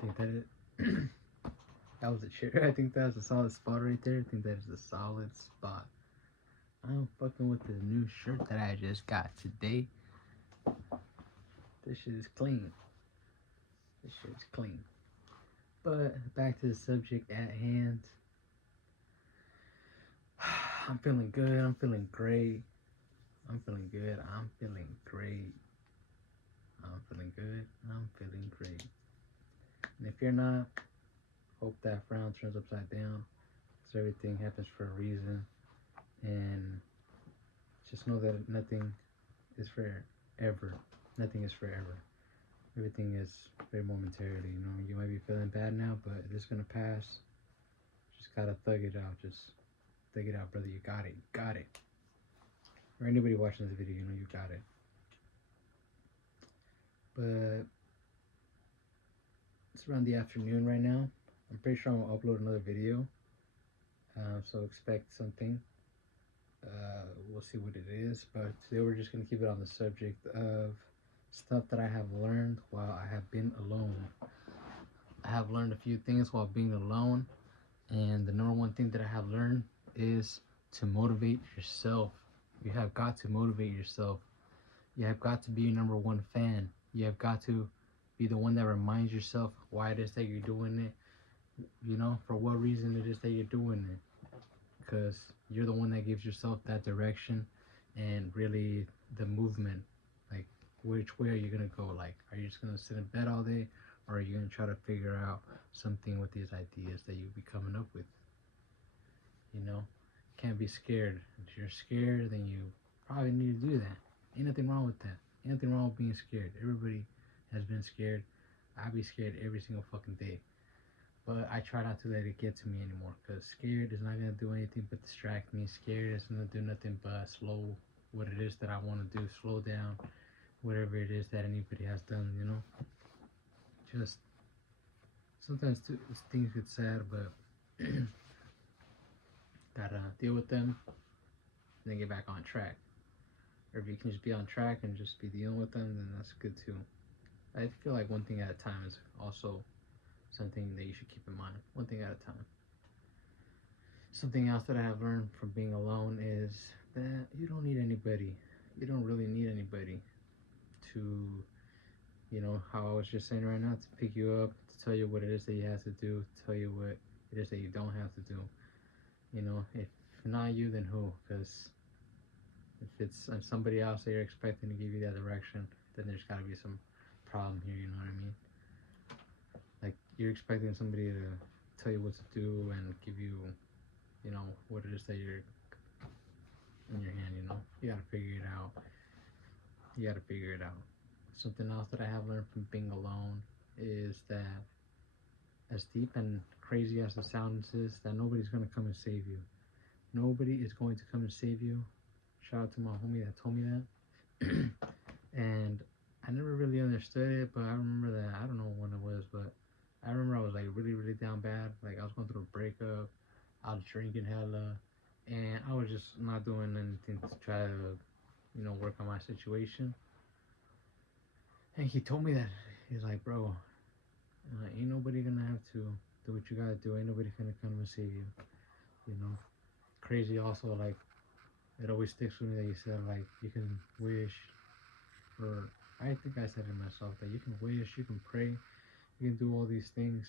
think that that was a chair. I think that's a solid spot right there. I think that is a solid spot. I'm fucking with the new shirt that I just got today. This shit is clean. This shit is clean. But back to the subject at hand. I'm feeling good. I'm feeling great. I'm feeling good. I'm feeling great. I'm feeling good. I'm feeling great. And if you're not, hope that frown turns upside down. Because everything happens for a reason. And just know that nothing is forever. Nothing is forever. Everything is very momentarily. You know, you might be feeling bad now, but it's gonna pass. Just gotta thug it out. Just thug it out, brother. You got it. You got it. Or anybody watching this video, you know you got it. But it's around the afternoon right now. I'm pretty sure I'm gonna upload another video. So expect something. We'll see what it is. But today we're just gonna keep it on the subject of stuff that I have learned while I have been alone. I have learned a few things while being alone, and the number one thing that I have learned is to motivate yourself. You have got to motivate yourself. You have got to be your number one fan. You have got to be the one that reminds yourself why it is that you're doing it. You know, for what reason it is that you're doing it. Because you're the one that gives yourself that direction and really the movement. Like, which way are you going to go? Like, are you just going to sit in bed all day? Or are you going to try to figure out something with these ideas that you'll be coming up with? You know, can't be scared. If you're scared, then you probably need to do that. Ain't nothing wrong with that. Ain't nothing wrong with being scared. Everybody has been scared. I be scared every single fucking day. But I try not to let it get to me anymore, because scared is not going to do anything but distract me. Scared is going to do nothing but slow what it is that I want to do, slow down whatever it is that anybody has done, you know. Just sometimes things get sad, but gotta deal with them and then get back on track. Or if you can just be on track and just be dealing with them, then that's good too. I feel like one thing at a time is also something that you should keep in mind. One thing at a time. Something else that I have learned from being alone is that you don't need anybody. You don't really need anybody to, you know, how I was just saying right now, to pick you up, to tell you what it is that you have to do, to tell you what it is that you don't have to do. You know, if not you, then who? Because if it's somebody else that you're expecting to give you that direction, then there's got to be some problem here, you know what I mean? Like, you're expecting somebody to tell you what to do and give you, you know, what it is that you're in your hand, you know? You gotta figure it out. You gotta figure it out. Something else that I have learned from being alone is that, as deep and crazy as the sound is, that nobody's gonna come and save you. Nobody is going to come and save you. Shout out to my homie that told me that. And I never really understood it, but I remember that, I don't know when it was, but I remember I was like really, really down bad. Like, I was going through a breakup, I was drinking hella, and I was just not doing anything to try to, you know, work on my situation. And he told me that, he's like, bro, ain't nobody gonna have to do what you gotta do. Ain't nobody gonna come and save you, you know. Crazy also, like, it always sticks with me that you said, like, you can wish, or I think I said it myself, that you can wish, you can pray, you can do all these things,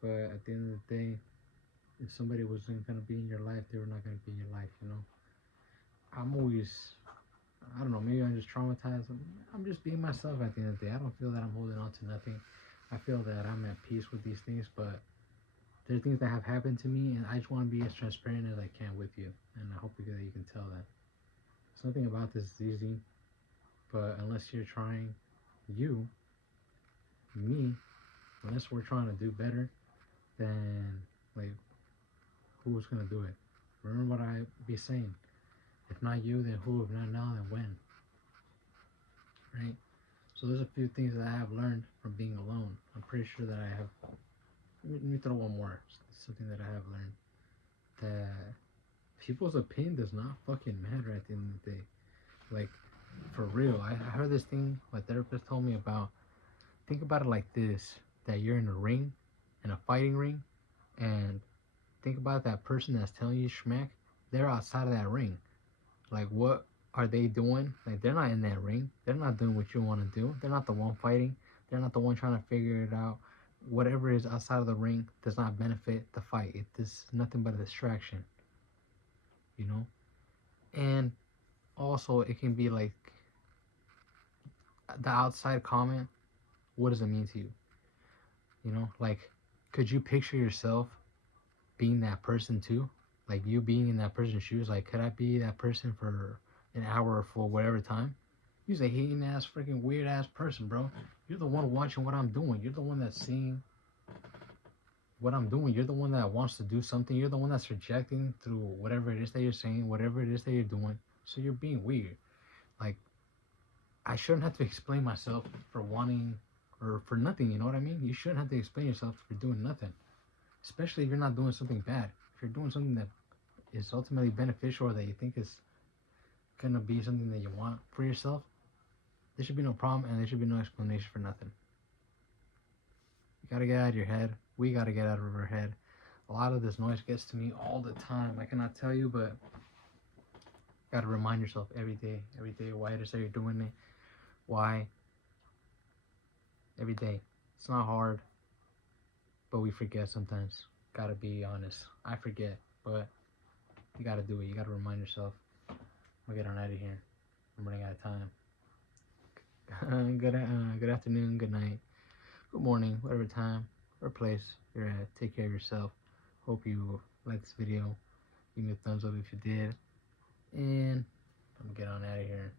but at the end of the day, if somebody wasn't gonna be in your life, they were not gonna be in your life, you know. I'm always, I don't know, maybe I'm just traumatized. I'm just being myself at the end of the day. I don't feel that I'm holding on to nothing. I feel that I'm at peace with these things, but there are things that have happened to me, and I just want to be as transparent as I can with you, and I hope that you can tell that. Something about this is easy, but unless you're trying, me, unless we're trying to do better, then, like, who's gonna do it? Remember what I be saying. If not you, then who? If not now, then when? Right? So there's a few things that I have learned from being alone. I'm pretty sure that I have. Let me throw one more. Something that I have learned. That people's opinion does not fucking matter at the end of the day. Like, for real. I heard this thing my therapist told me about. Think about it like this. that you're in a ring, in a fighting ring, and think about that person that's telling you schmack. They're outside of that ring. Like, what are they doing? Like, they're not in that ring. They're not doing what you want to do. They're not the one fighting. They're not the one trying to figure it out. Whatever is outside of the ring does not benefit the fight. It is nothing but a distraction, you know? And also, it can be like the outside comment. What does it mean to you? You know, like, could you picture yourself being that person too? Like, you being in that person's shoes? Like, could I be that person for an hour or for whatever time? You're a hating ass, freaking weird ass person, bro. You're the one watching what I'm doing. You're the one that's seeing what I'm doing. You're the one that wants to do something. You're the one that's rejecting through whatever it is that you're saying, whatever it is that you're doing. So you're being weird. Like, I shouldn't have to explain myself for wanting or for nothing, you know what I mean? You shouldn't have to explain yourself for doing nothing. Especially if you're not doing something bad. If you're doing something that is ultimately beneficial or that you think is gonna be something that you want for yourself, there should be no problem and there should be no explanation for nothing. You gotta get out of your head. We gotta get out of our head. A lot of this noise gets to me all the time. I cannot tell you, but you gotta remind yourself every day why it is that you're doing it. Why? Every day. It's not hard, but we forget sometimes. Gotta be honest. I forget, but you gotta do it. You gotta remind yourself. I'll get on out of here. I'm running out of time. Good afternoon, good night, good morning, whatever time or place you're at. Take care of yourself. Hope you like this video. Give me a thumbs up if you did. And I'm gonna get on out of here.